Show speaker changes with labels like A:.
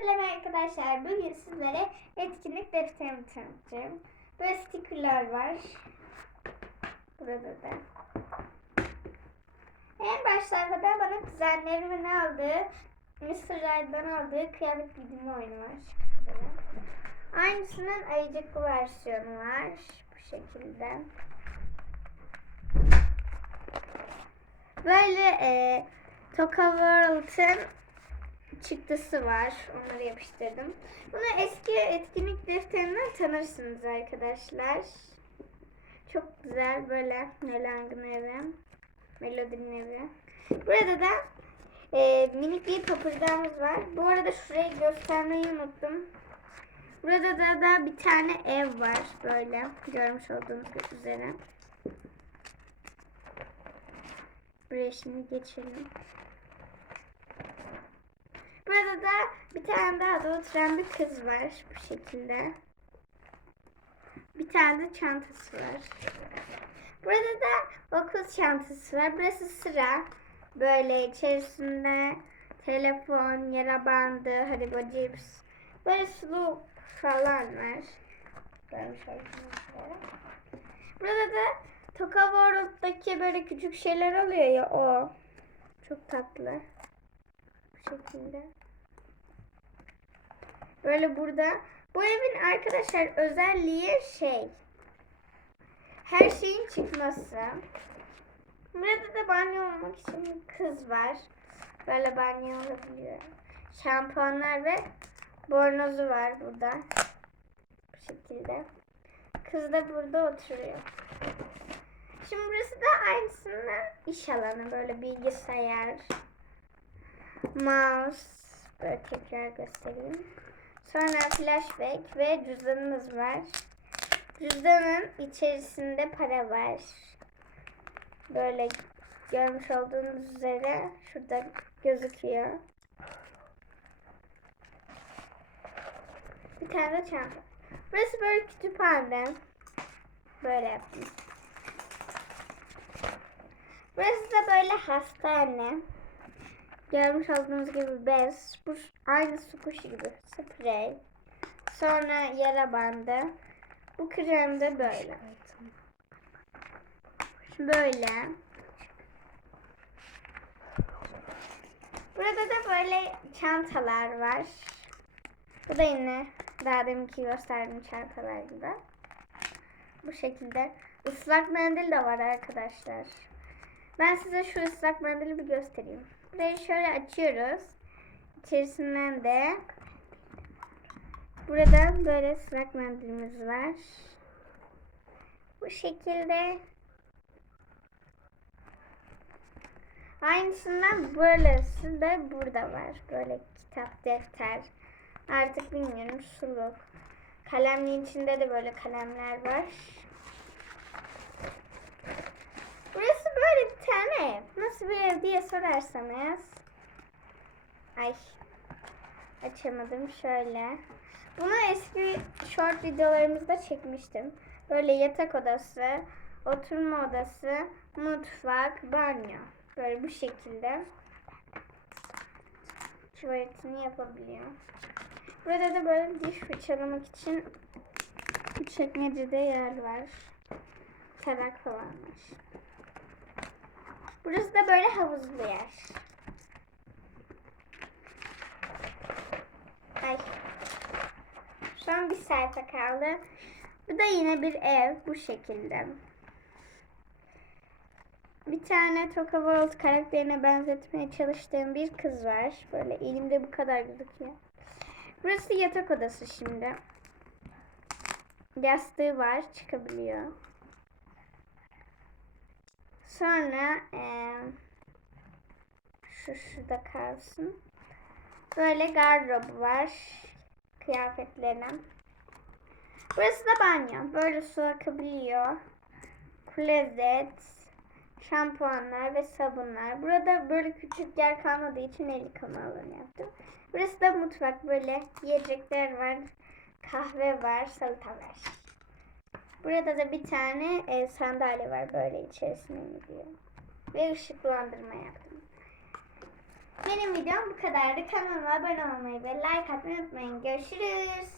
A: Selam arkadaşlar. Bugün sizlere etkinlik defterimi tanıtacağım. Böyle stickerlar var. Burada da. En başlarda da bana kuzenlerimin aldığı, Mr. Ride'dan aldığı kıyafet giydirme oyunu var. Aynısının ayıcıklı versiyonu var. Bu şekilde. Böyle e, Toka World'ın çıktısı var. Onları yapıştırdım. Bunu eski etkinlik defterinden tanırsınız arkadaşlar. Çok güzel böyle Melang'ın evi. Melody'nin evi. Burada da e, minik bir papırdağımız var. Bu arada şurayı göstermeyi unuttum. Burada da, da bir tane ev var böyle görmüş olduğunuz üzere. Buraya şimdi geçelim. Burada da bir tane daha da oturan bir kız var bu şekilde. Bir tane de çantası var. Burada da okul çantası var. Burası sıra. Böyle içerisinde telefon, yara bandı, haribo cips. Böyle sulu falan var. Burada da Toka World'daki böyle küçük şeyler oluyor ya o. Çok tatlı. Şekilde. Böyle burada. Bu evin arkadaşlar özelliği şey. Her şeyin çıkması. Burada da banyo olmak için bir kız var. Böyle banyo olabiliyor. Şampuanlar ve bornozu var burada. Bu şekilde. Kız da burada oturuyor. Şimdi burası da aynısının iş alanı. Böyle bilgisayar, mouse. Böyle tekrar göstereyim. Sonra flashback ve cüzdanımız var. Cüzdanın içerisinde para var. Böyle görmüş olduğunuz üzere şurada gözüküyor. Bir tane de çanta. Burası böyle kütüphane. Böyle yaptım. Burası da böyle hastane. Görmüş olduğunuz gibi bez. Bu aynı su kuşu gibi. Sprey. Sonra yara bandı. Bu krem de böyle. Böyle. Burada da böyle çantalar var. Bu da yine daha deminki gösterdiğim çantalar gibi. Bu şekilde. Islak mendil de var arkadaşlar. Ben size şu ıslak mendili bir göstereyim. Burayı şöyle açıyoruz. İçerisinden de burada böyle ıslak mendilimiz var. Bu şekilde aynısından böylesi de burada var. Böyle kitap, defter. Artık bilmiyorum suluk. Kalemliğin içinde de böyle kalemler var. Böyle bir tane ev. Nasıl bir ev diye sorarsanız. Ay. Açamadım şöyle. Bunu eski short videolarımızda çekmiştim. Böyle yatak odası, oturma odası, mutfak, banyo. Böyle bu şekilde. Tuvaletini yapabiliyor. Burada da böyle diş fırçalamak için çekmecede yer var. Tarak falan var. Burası da böyle havuzlu yer. Ay. An bir sayfa kaldı. Bu da yine bir ev bu şekilde. Bir tane Toka World karakterine benzetmeye çalıştığım bir kız var. Böyle elimde bu kadar gözüküyor. Burası yatak odası şimdi. Yastığı var çıkabiliyor. Sonra e, şu şurada kalsın. Böyle gardırobu var. Kıyafetlerim. Burası da banyo. Böyle su akabiliyor. Klozet, şampuanlar ve sabunlar. Burada böyle küçük yer kalmadığı için el yıkama alanı yaptım. Burası da mutfak. Böyle yiyecekler var. Kahve var, salata var. Burada da bir tane e, sandalye var böyle içerisine gidiyor. Ve ışıklandırma yaptım. Benim videom bu kadardı. Kanalıma abone olmayı ve like atmayı unutmayın. Görüşürüz.